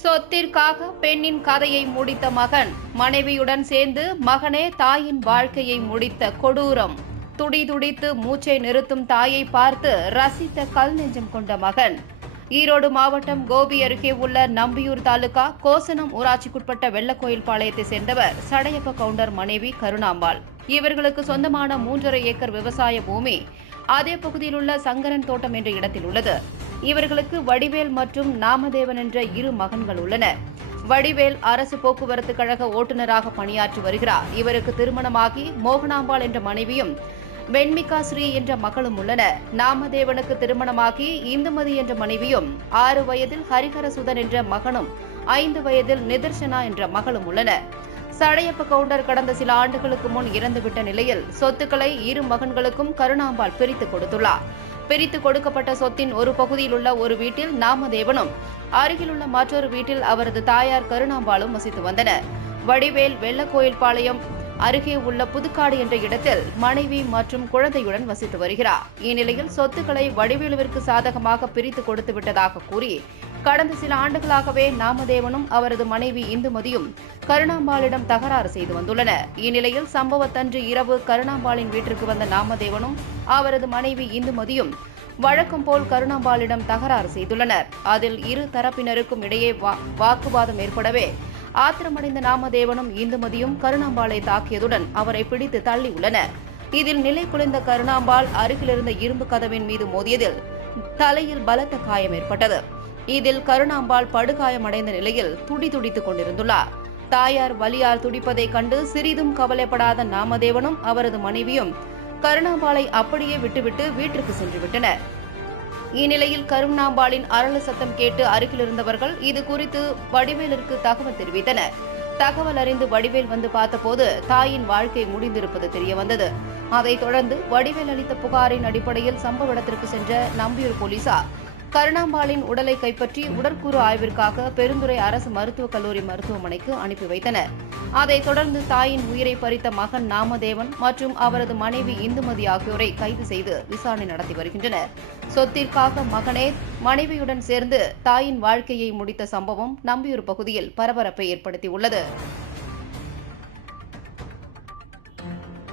சொத்திற்காக பெண்ணின் கதையை முடித்த மகன், மனைவியுடன் சேர்ந்து மகனே தாயின் வாழ்க்கையை முடித்த கொடூரம். துடிதுடித்து மூச்சை நிறுத்தும் தாயை பார்த்து ரசித்த கல் நெஞ்சம் கொண்ட மகன். ஈரோடு மாவட்டம் கோபி அருகே உள்ள நம்பியூர் தாலுகா கோசனம் ஊராட்சிக்குட்பட்ட வெள்ளக்கோயில் பாளையத்தை சேர்ந்தவர் சடையப்ப கவுண்டர் மனைவி கருணாம்பாள். இவர்களுக்கு சொந்தமான 3.5 ஏக்கர் விவசாய பூமி அதே பகுதியில் உள்ள சங்கரன் தோட்டம் என்ற இடத்தில் உள்ளது. இவர்களுக்கு வடிவேல் மற்றும் நாமதேவன் என்ற 2 மகன்கள் உள்ளனர். வடிவேல் அரசு போக்குவரத்து கழக ஓட்டுநராக பணியாற்றி வருகிறார். இவருக்கு திருமணமாகி மோகனாம்பாள் என்ற மனைவியும் வெண்மிகா ஸ்ரீ என்ற மகளும் உள்ளனர். நாமதேவனுக்கு திருமணமாகி இந்துமதி என்ற மனைவியும், 6 வயதில் ஹரிஹரசுதன் என்ற மகனும், 5 வயதில் நிதர்சனா என்ற மகளும் உள்ளனர். சடையப்ப கவுண்டர் கடந்த சில ஆண்டுகளுக்கு முன் இறந்துவிட்ட நிலையில் சொத்துக்களை 2 மகன்களுக்கும் கருணாம்பாள் பிரித்துக் கொடுத்துள்ளார். பிரித்து கொடுக்கப்பட்ட சொத்தின் ஒரு பகுதியில் உள்ள ஒரு வீட்டில் நாமதேவனும், அருகிலுள்ள மற்றொரு வீட்டில் அவரது தாயார் கருணாம்பாளும் வசித்து வந்தனர். வடிவேல் வெள்ளக்கோயில் பாளையம் அருகே உள்ள புதுக்காடு என்ற இடத்தில் மனைவி மற்றும் குழந்தையுடன் வசித்து வருகிறார். இந்நிலையில் சொத்துக்களை வடிவேலுவிற்கு சாதகமாக பிரித்து கொடுத்து விட்டதாக கூறி கடந்த சில ஆண்டுகளாகவே நாமதேவனும் அவரது மனைவி இந்துமதியும் கருணாம்பாளிடம் தகராறு செய்து வந்துள்ளனர். இந்நிலையில் சம்பவத்தன்று இரவு கருணாம்பாளின் வீட்டிற்கு வந்த நாமதேவனும் அவரது மனைவி இந்துமதியும் வழக்கம் போல் கருணாம்பாளிடம் தகராறு செய்துள்ளனர். அதில் 2 தரப்பினருக்கும் இடையே வாக்குவாதம் ஏற்படவே ஆத்திரமடைந்த நாமதேவனும் இந்துமதியும் கருணாம்பாளை தாக்கியதுடன் அவரை பிடித்து தள்ளியுள்ளனர். இதில் நிலை குலைந்த கருணாம்பாள் அருகிலிருந்த இரும்பு கதவின் மீது மோதியதில் தலையில் பலத்த காயம் ஏற்பட்டது. இதில் கருணாம்பாள் படுகாயமடைந்த நிலையில் துடிதுடித்துக் கொண்டிருந்துள்ளார். தாயார் வலியால் துடிப்பதைக் கண்டு சிறிதும் கவலைப்படாத நாமதேவனும் அவரது மனைவியும் கருணாம்பாளை அப்படியே விட்டுவிட்டு வீட்டிற்கு சென்று விட்டனர். இந்நிலையில் கருணாம்பாளின் அரளு சத்தம் கேட்டு அருகில் இருந்தவர்கள் இது குறித்து வடிவேலிற்கு தகவல் தெரிவித்தனர். தகவல் அறிந்து வடிவேல் வந்து பார்த்தபோது தாயின் வாழ்க்கை முடிந்திருப்பது தெரியவந்தது. அதைத் தொடர்ந்து வடிவேல் அளித்த புகாரின் அடிப்படையில் சம்பவ இடத்திற்கு சென்ற நம்பியூர் போலீசார் கருணாம்பாளின் உடலை கைப்பற்றி உடற்கூறு ஆய்விற்காக பெருந்துறை அரசு மருத்துவக் கல்லூரி மருத்துவமனைக்கு அனுப்பி வைத்தனர். அதைத் தொடர்ந்து தாயின் உயிரை பறித்த மகன் நாமதேவன் மற்றும் அவரது மனைவி இந்துமதி ஆகியோரை கைது செய்து விசாரணை நடத்தி வருகின்றனர். சொத்திற்காக மகனே மனைவியுடன் சேர்ந்து தாயின் வாழ்க்கையை முடித்த சம்பவம் நம்பியூர் பகுதியில் பரபரப்பை ஏற்படுத்தியுள்ளது.